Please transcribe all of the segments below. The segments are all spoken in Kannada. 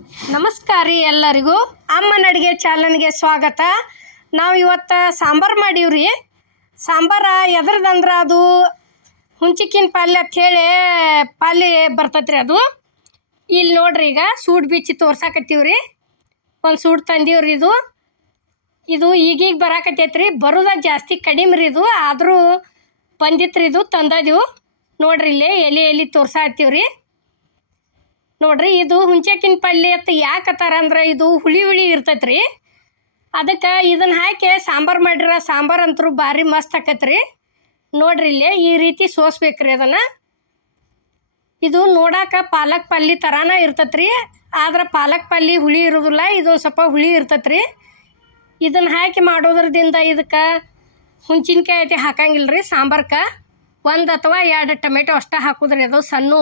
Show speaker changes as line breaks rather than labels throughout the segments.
ನಮಸ್ಕಾರ ರೀ ಎಲ್ಲರಿಗೂ. ಅಮ್ಮನ ಅಡುಗೆ ಚಾನಲ್ಗೆ ಸ್ವಾಗತ. ನಾವು ಇವತ್ತು ಸಾಂಬಾರು ಮಾಡೀವ್ರಿ. ಸಾಂಬಾರ ಎದ್ರದಂದ್ರೆ ಅದು ಹುಂಚಿಕಿನ ಪಲ್ಯ ಅಂಥೇಳಿ ಪಲ್ಯ ಬರ್ತೈತೆ ರೀ ಅದು. ಇಲ್ಲಿ ನೋಡ್ರಿ ಈಗ ಸೂಟ್ ಬೀಚಿ ತೋರ್ಸಾಕತ್ತೀವ್ರಿ. ಒಂದು ಸೂಟ್ ತಂದೀವ್ರಿ ಇದು. ಇದು ಈಗೀಗ ಬರಾಕತ್ತೈತೆ ರೀ ಬರೋದ ಜಾಸ್ತಿ ಕಡಿಮೆ ರೀ ಇದು. ಆದರೂ ಬಂದಿತ್ತು ರೀ ಇದು ತಂದದೀವು ನೋಡ್ರಿ ಇಲ್ಲಿ ಎಲೆ ಎಲೆ ತೋರ್ಸಾಕತ್ತೀವ್ರಿ. ನೋಡ್ರಿ, ಇದು ಹುಂಚೆಕಿನ ಪಲ್ಯ ಅಂತ ಯಾಕತ್ತಾರ ಅಂದ್ರೆ ಇದು ಹುಳಿ ಹುಳಿ ಇರ್ತೈತೆ ರೀ ಅದಕ್ಕೆ ಇದನ್ನು ಹಾಕಿ ಸಾಂಬಾರು ಮಾಡಿರ ಸಾಂಬಾರು ಅಂತರೂ ಭಾರಿ ಮಸ್ತ್ ಆಕೈತೆ ರೀ ನೋಡ್ರಿ ಇಲ್ಲಿ ಈ ರೀತಿ ಸೋಸ್ಬೇಕ್ರಿ ಅದನ್ನು. ಇದು ನೋಡಾಕ ಪಾಲಕ್ ಪಲ್ಯ ಥರಾನ ಇರ್ತೈತೆ ರೀ ಆದ್ರೆ ಪಾಲಕ್ ಪಲ್ಯ ಹುಳಿ ಇರೋದಿಲ್ಲ ಇದು ಸ್ವಲ್ಪ ಹುಳಿ ಇರ್ತೈತೆ ರೀ ಇದನ್ನು ಹಾಕಿ ಮಾಡೋದ್ರದಿಂದ ಇದಕ್ಕೆ ಹುಂಚಿನಕಾಯಿ ಐತಿ ಹಾಕಂಗಿಲ್ಲ ರೀ ಸಾಂಬಾರ್ಕ. ಒಂದು ಅಥವಾ ಎರಡು ಟೊಮೆಟೊ ಅಷ್ಟೇ ಹಾಕುದ್ರಿ, ಅದು ಸಣ್ಣ.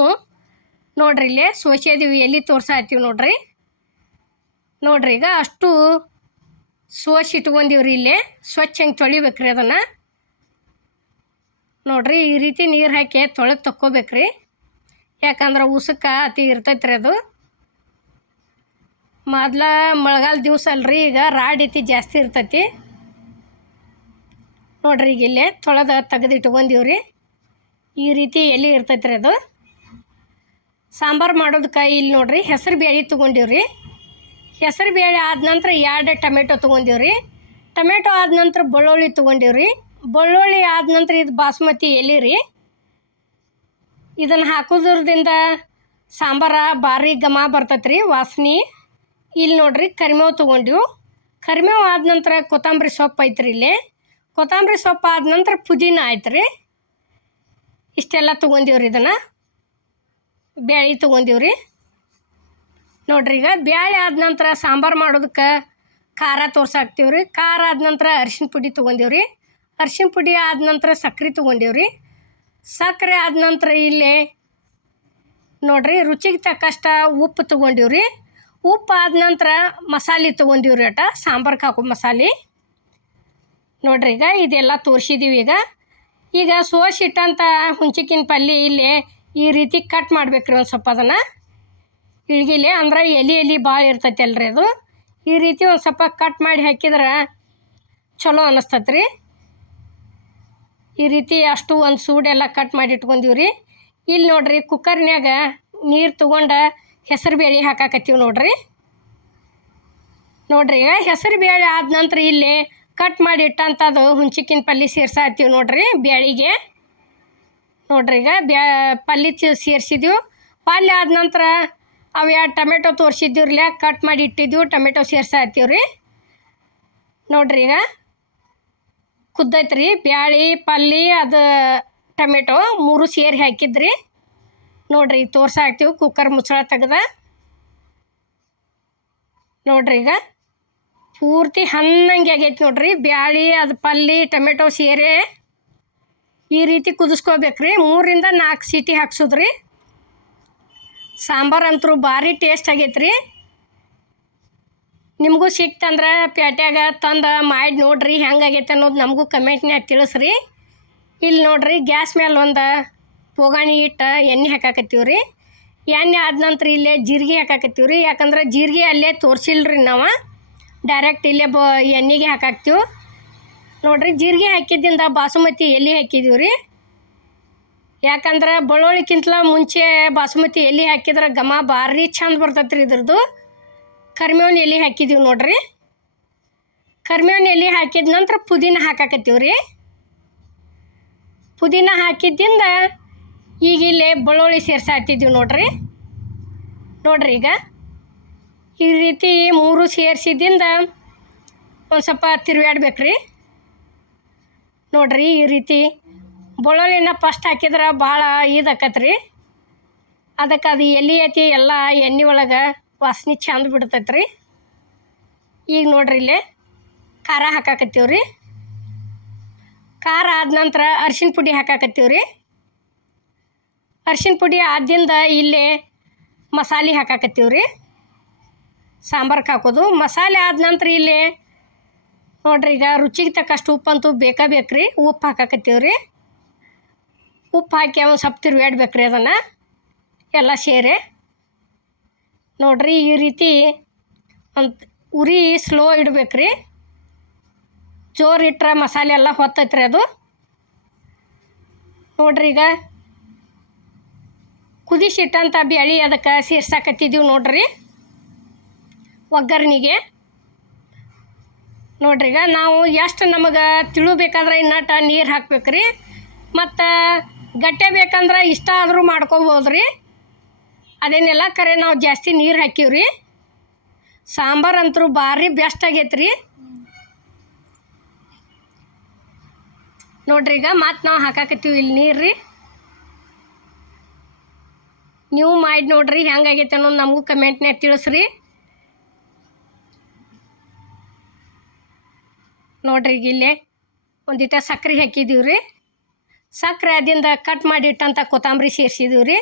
ನೋಡ್ರಿ ಇಲ್ಲಿ ಸೋಸ್ಯದೀವಿ ಎಲ್ಲಿ ತೋರ್ಸಾತೀವಿ ನೋಡ್ರಿ. ನೋಡ್ರಿ ಈಗ ಅಷ್ಟು ಸೋಸಿ ಇಟ್ಕೊಂಡಿವ್ರಿ ಇಲ್ಲಿ. ಸ್ವಚ್ಛ ಹೆಂಗೆ ತೊಳಿಬೇಕ್ರಿ ಅದನ್ನು. ನೋಡ್ರಿ ಈ ರೀತಿ ನೀರು ಹಾಕಿ ತೊಳೆದು ತಕ್ಕೋಬೇಕ್ರಿ. ಯಾಕಂದ್ರೆ ಉಸುಕ ಅತಿ ಇರ್ತೈತ್ರಿ ಅದು. ಮೊದ್ಲ ಮಳೆಗಾಲ ದಿವಸ ಅಲ್ರಿ ಈಗ ರಾಡ್ ಐತಿ ಜಾಸ್ತಿ ಇರ್ತೈತಿ. ನೋಡ್ರಿ ಈಗ ಇಲ್ಲೇ ತೊಳೆದ ತೆಗೆದಿಟ್ಕೊಂಡಿವ್ರಿ ಈ ರೀತಿ ಎಲೆ ಇರ್ತೈತ್ರಿ ಅದು. ಸಾಂಬಾರು ಮಾಡೋದಕ್ಕೆ ಇಲ್ಲಿ ನೋಡ್ರಿ, ಹೆಸರು ಬೇಳೆ ತೊಗೊಂಡಿವ್ರಿ. ಹೆಸರು ಬೇಳೆ ಆದ ನಂತರ ಎರಡು ಟೊಮೆಟೊ ತೊಗೊಂಡಿವ್ರಿ. ಟೊಮೆಟೊ ಆದ ನಂತರ ಬೆಳ್ಳುಳ್ಳಿ ತೊಗೊಂಡಿವ್ರಿ. ಬೆಳ್ಳುಳ್ಳಿ ಆದ ನಂತರ ಇದು ಬಾಸ್ಮತಿ ಎಲೆ ರೀ. ಇದನ್ನು ಹಾಕೋದ್ರದಿಂದ ಸಾಂಬಾರ ಭಾರಿ ಘಮ ಬರ್ತೈತೆ ರೀ ವಾಸನೆ. ಇಲ್ಲಿ ನೋಡ್ರಿ ಕರಿಮೇವು ತೊಗೊಂಡಿವು. ಕರಿಮೇವು ಆದ ನಂತರ ಕೊತ್ತಂಬರಿ ಸೊಪ್ಪು ಐತ್ರಿ ಇಲ್ಲಿ. ಕೊತ್ತಂಬರಿ ಸೊಪ್ಪು ಆದ ನಂತರ ಪುದೀನ ಆಯ್ತು ರೀ ಇಷ್ಟೆಲ್ಲ ತೊಗೊಂಡಿವ್ರಿ ಇದನ್ನು. ಬ್ಯಾಳೆ ತೊಗೊಂಡಿವ್ರಿ. ನೋಡ್ರಿ ಈಗ ಬ್ಯಾಳೆ ಆದ ನಂತರ ಸಾಂಬಾರು ಮಾಡೋದಕ್ಕೆ ಖಾರ ರೀ ಖಾರ ಆದ ನಂತರ ಅರಿಶಿನ ಪುಡಿ ತೊಗೊಂಡಿವ್ರಿ. ಅರ್ಶಿನ ಪುಡಿ ಆದ ನಂತರ ಸಕ್ರೆ ತೊಗೊಂಡಿವ್ರಿ. ಸಕ್ಕರೆ ಆದ ನಂತರ ಇಲ್ಲಿ ನೋಡ್ರಿ ರುಚಿಗೆ ತಕ್ಕಷ್ಟ ಉಪ್ಪು ತೊಗೊಂಡಿವ್ರಿ. ಉಪ್ಪು ಆದ ನಂತರ ಮಸಾಲೆ ತೊಗೊಂಡಿವ್ರಿ ಅಟ ಸಾಂಬಾರು ಹಾಕೋ ಮಸಾಲೆ. ನೋಡ್ರಿ ಈಗ ಇದೆಲ್ಲ ತೋರಿಸಿದ್ದೀವಿ ಈಗ. ಈಗ ಸೋಸಿಟ್ಟಂಥ ಹುಂಚಿಕಿನ ಪಲ್ಯ ಇಲ್ಲಿ ಈ ರೀತಿ ಕಟ್ ಮಾಡ್ಬೇಕ್ರಿ ಒಂದು ಸ್ವಲ್ಪ ಅದನ್ನು. ಇಳ್ಗಿಲಿ ಅಂದ್ರೆ ಎಲೆ ಎಲೆ ಭಾಳ ಇರ್ತೈತೆ ಅಲ್ರಿ ಅದು. ಈ ರೀತಿ ಒಂದು ಸ್ವಲ್ಪ ಕಟ್ ಮಾಡಿ ಹಾಕಿದ್ರೆ ಚಲೋ ಅನ್ನಿಸ್ತೈತೆ ರೀ ಈ ರೀತಿ ಅಷ್ಟು ಒಂದು ಸೂಡೆಲ್ಲ ಕಟ್ ಮಾಡಿ ಇಟ್ಕೊಂಡಿವ್ರಿ ಇಲ್ಲಿ ನೋಡ್ರಿ ಕುಕ್ಕರ್ನ್ಯಾಗ ನೀರು ತೊಗೊಂಡು ಹೆಸರು ಬೇಳೆ ಹಾಕಾಕತ್ತೀವಿ ನೋಡ್ರಿ. ನೋಡ್ರಿ ಹೆಸರು ಬೇಳೆ ಆದ ನಂತರ ಇಲ್ಲಿ ಕಟ್ ಮಾಡಿ ಇಟ್ಟಂಥದ್ದು ಪಲ್ಯ ಸೇರ್ಸಾತ್ತೀವಿ ನೋಡ್ರಿ ಬ್ಯಾಳಿಗೆ. ನೋಡ್ರಿ ಈಗ ಬ್ಯಾ, ಪಲ್ಯ ಸೇರಿಸಿದ್ವಿ. ಪಲ್ಯ ಆದ ನಂತರ ಅವು ಎರಡು ಟೊಮೆಟೊ ತೋರಿಸಿದ್ದೀವ್ರಲ್ಲ ಕಟ್ ಮಾಡಿ ಇಟ್ಟಿದ್ದೀವಿ ಟೊಮೆಟೊ ಸೇರ್ಸಾತ್ತೀವಿ ರೀ ನೋಡ್ರಿ ಈಗ ಕುದ್ದೈತ್ರಿ, ಬ್ಯಾಳಿ ಪಲ್ಯ ಅದು ಟೊಮೆಟೊ ಮೂರು ಸೇರಿ ಹಾಕಿದ್ರಿ. ನೋಡ್ರಿ ತೋರ್ಸ ಹಾಕ್ತೀವಿ ಕುಕ್ಕರ್ ಮುಚ್ಚಳ ತೆಗ್ದ. ನೋಡ್ರಿ ಈಗ ಪೂರ್ತಿ ಹನ್ನಂಗೆ ಆಗೈತೆ ನೋಡ್ರಿ, ಬ್ಯಾಳಿ, ಅದು ಪಲ್ಯ ಟೊಮೆಟೊ ಸೇರಿ. ಈ ರೀತಿ ಕುದಿಸ್ಕೋಬೇಕ್ರಿ. ಮೂರಿಂದ ನಾಲ್ಕು ಸೀಟಿ ಹಾಕ್ಸೋದ್ರಿ. ಸಾಂಬಾರು ಅಂತೂ ಭಾರಿ ಟೇಸ್ಟ್ ಆಗೈತ್ರಿ. ನಿಮಗೂ ಸಿಕ್ತಂದ್ರೆ ಪೇಟ್ಯಾಗ ತಂದು ಮಾಡಿ ನೋಡ್ರಿ ಹೆಂಗಾಗೈತೆ ಅನ್ನೋದು ನಮಗೂ ಕಮೆಂಟ್ನ್ಯಾಗ ತಿಳಿಸ್ರಿ. ಇಲ್ಲಿ ನೋಡ್ರಿ ಗ್ಯಾಸ್ ಮೇಲೆ ಒಂದು ಪೊಗಾಣಿ ಇಟ್ಟು ಎಣ್ಣೆ ಹಾಕಾಕತ್ತೀವಿ ರೀ ಎಣ್ಣೆ ಆದ ನಂತರ ಇಲ್ಲೇ ಜೀರಿಗೆ ಹಾಕಾಕತ್ತೀವಿ ರೀ ಯಾಕಂದ್ರೆ ಜೀರಿಗೆ ಅಲ್ಲೇ ತೋರಿಸಿಲ್ರಿ ನಾವು. ಡೈರೆಕ್ಟ್ ಇಲ್ಲೇ ಬ ಎಣ್ಣೆಗೆ ಹಾಕಾಕ್ತೀವಿ. ನೋಡ್ರಿ, ಜೀರಿಗೆ ಹಾಕಿದ್ದಿಂದ ಬಾಸುಮತಿ ಎಲೆ ಹಾಕಿದೀವಿ ರೀ? ಯಾಕಂದ್ರೆ ಬೆಳ್ಳುಳ್ಳಿಕ್ಕಿಂತಲ ಮುಂಚೆ ಬಾಸುಮತಿ ಎಲೆ ಹಾಕಿದ್ರೆ ಘಮ ಭಾರಿ ಚಂದ ಬರ್ತೈತೆ ರೀ ಇದ್ರದ್ದು ಕರ್ಮೇವಿನ ಎಲೆ ಹಾಕಿದೀವಿ ನೋಡ್ರಿ? ಕರ್ಮೇವಿನ ಎಲೆ ಹಾಕಿದ ನಂತರ ಪುದೀನ ಹಾಕಾಕತ್ತೀವಿ ರೀ. ಪುದೀನ ಹಾಕಿದ್ದಿಂದ ಈಗ ಇಲ್ಲಿ ಬೆಳ್ಳುಳ್ಳಿ ಸೇರ್ಸಾತಿದ್ದೀವಿ ನೋಡ್ರಿ. ನೋಡ್ರಿ ಈಗ. ಈ ರೀತಿ ಮೂರು ಸೇರಿಸಿದ್ದಿಂದ ಒಂದು ಸ್ವಲ್ಪ ತಿರುಗಾಡ್ಬೇಕ್ರಿ ನೋಡ್ರಿ ಈ ರೀತಿ ಬೆಳ್ಳುಳ್ಳಿನ ಫಸ್ಟ್ ಹಾಕಿದ್ರೆ ಭಾಳ ಇದಾಕತ್ ರೀ ಅದಕ್ಕೆ ಅದು ಎಲೆ ಐತಿ, ಎಲ್ಲ ಎಣ್ಣೆ ಒಳಗೆ ವಾಸನೆ ಚಂದ ಬಿಡ್ತೈತೆ ರೀ ಈಗ ನೋಡ್ರಿ ಇಲ್ಲಿ ಖಾರ ಹಾಕಾಕತ್ತೀವಿ ರೀ ಖಾರ ಆದ ನಂತರ ಅರ್ಶಿನ ಪುಡಿ ಹಾಕಾಕತ್ತೀವಿ ರೀ ಅರ್ಶಿನ ಪುಡಿ ಆದಿಂದ ಇಲ್ಲಿ ಮಸಾಲೆ ಹಾಕಾಕತ್ತೀವಿ ರೀ ಸಾಂಬಾರ್ಗೆ ಹಾಕೋದು. ಮಸಾಲೆ ಆದ ನಂತರ ಇಲ್ಲಿ ನೋಡ್ರಿ, ಈಗ ರುಚಿಗೆ ತಕ್ಕಷ್ಟು ಉಪ್ಪಂತೂ ಬೇಕಾ ಬೇಕ್ರಿ? ಉಪ್ಪು ಹಾಕಾಕತ್ತೀವಿ ರೀ. ಉಪ್ಪು ಹಾಕಿ ಅವು ಸ್ವಲ್ಪ ತಿರುಗಾಡ್ಬೇಕು ರೀ ಅದನ್ನು. ಎಲ್ಲ ಸೇರಿ. ನೋಡ್ರಿ, ಈ ರೀತಿ ಅಂತ ಉರಿ ಸ್ಲೋ ಇಡ್ಬೇಕ್ರಿ. ಜೋರು ಇಟ್ರೆ ಮಸಾಲೆ ಎಲ್ಲ ಹೊತ್ತೈತ್ರಿ ಅದು. ನೋಡ್ರಿ, ಈಗ ಕುದಿಸಿಟ್ಟಂಥ ಬ್ಯಾಳಿ ಅದಕ್ಕೆ ಸೇರ್ಸಾಕತ್ತಿದ್ದೀವಿ ನೋಡ್ರಿ. ಒಗ್ಗರ್ಣಿಗೆ. ನೋಡ್ರಿ, ಈಗ ನಾವು ಎಷ್ಟು ನಮಗೆ ತಿಳಿಬೇಕಂದ್ರೆ ಇನ್ನಟ ನೀರು ಹಾಕ್ಬೇಕ್ರಿ, ಮತ್ತು ಗಟ್ಟೆ ಬೇಕಂದ್ರೆ ಇಷ್ಟ ಆದರೂ ಮಾಡ್ಕೊಬೋದು ರೀ ಅದೇನೆಲ್ಲ ಕರೆ ನಾವು ಜಾಸ್ತಿ ನೀರು ಹಾಕಿವ್ರಿ. ಸಾಂಬಾರು ಅಂತರೂ ಭಾರಿ ಬೆಸ್ಟ್ ಆಗೈತೆ ರೀ ನೋಡ್ರಿ, ಈಗ ಮತ್ತು ನಾವು ಹಾಕಾಕತ್ತೀವಿ ಇಲ್ಲಿ ನೀರು ರೀ ನೀವು ಮಾಡಿ ನೋಡ್ರಿ ಹೆಂಗಾಗೈತೆ ಅನ್ನೋದು ನಮಗೂ ಕಮೆಂಟ್ನ್ಯಾಗ ತಿಳಿಸ್ರಿ. ನೋಡ್ರಿ ಇಲ್ಲೇ ಒಂದಿಟ ಸಕ್ಕರೆ ಹಾಕಿದ್ದೀವಿ ರೀ. ಸಕ್ಕರೆ ಅದಿಂದ ಕಟ್ ಮಾಡಿಟ್ಟಂಥ ಕೊತ್ತಂಬರಿ ಸೇರಿಸಿದ್ದೀವಿ ರೀ.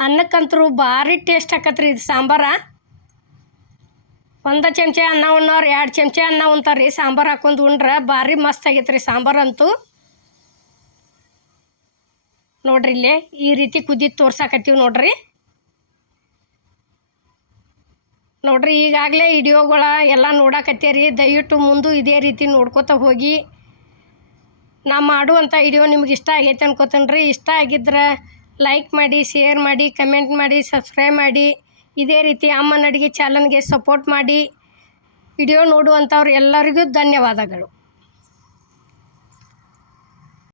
ಅನ್ನಕ್ಕಂತರೂ ಭಾರಿ ಟೇಸ್ಟ್ ಆಕತ್ರಿ ಇದು ಸಾಂಬಾರ. ಒಂದು ಚಮಚ ಅನ್ನ ಉಣ್ಣವ್ರು ಎರಡು ಚಮಚ ಅನ್ನ ಉಣ್ತಾರೆ ರೀ ಸಾಂಬಾರು ಹಾಕೊಂಡು ಉಂಡ್ರೆ ಭಾರಿ ಮಸ್ತ್ ಆಗೈತೆ ರೀ ಸಾಂಬಾರಂತೂ ನೋಡ್ರಿ ಇಲ್ಲೇ ಈ ರೀತಿ ಕುದಿ ತೋರ್ಸಾಕತ್ತೀವಿ ನೋಡ್ರಿ. ನೋಡ್ರಿ, ಈಗಾಗಲೇ ವಿಡಿಯೋಗಳ ಎಲ್ಲ ನೋಡಕತ್ತೀರಿ. ದಯವಿಟ್ಟು ಮುಂದೆ ಇದೇ ರೀತಿ ನೋಡ್ಕೋತ ಹೋಗಿ. ನಾ ಮಾಡುವಂಥ ವಿಡಿಯೋ ನಿಮ್ಗೆ ಇಷ್ಟ ಆಗೈತೆ ಅನ್ಕೋತೀನಿ ರೀ ಇಷ್ಟ ಆಗಿದ್ರೆ ಲೈಕ್ ಮಾಡಿ, ಶೇರ್ ಮಾಡಿ, ಕಮೆಂಟ್ ಮಾಡಿ, ಸಬ್ಸ್ಕ್ರೈಬ್ ಮಾಡಿ. ಇದೇ ರೀತಿ ಅಮ್ಮನ ಅಡುಗೆ ಚಾನಲ್ಗೆ ಸಪೋರ್ಟ್ ಮಾಡಿ. ವಿಡಿಯೋ ನೋಡುವಂಥವ್ರು ಎಲ್ಲರಿಗೂ ಧನ್ಯವಾದಗಳು.